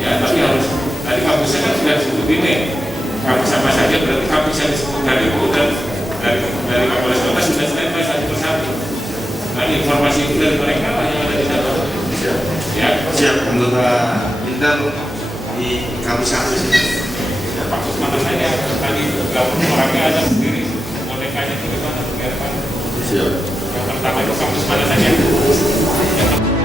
Ya, tapi harus tadi kampusnya kan sudah disebut ini kampus apa saja, berarti kampus yang disebut dari itu dan dari Kapolres Kota sudah standby satu persatu. Nah, informasi itu dari mereka lah yang ada di dalam. Siap. Ya, Siap anggota Intel di kampus-kampus ini. kampus mana saja tadi orangnya ada sendiri, bonekanya itu di mana? Siap. Yang pertama itu kampus mana saja? Yang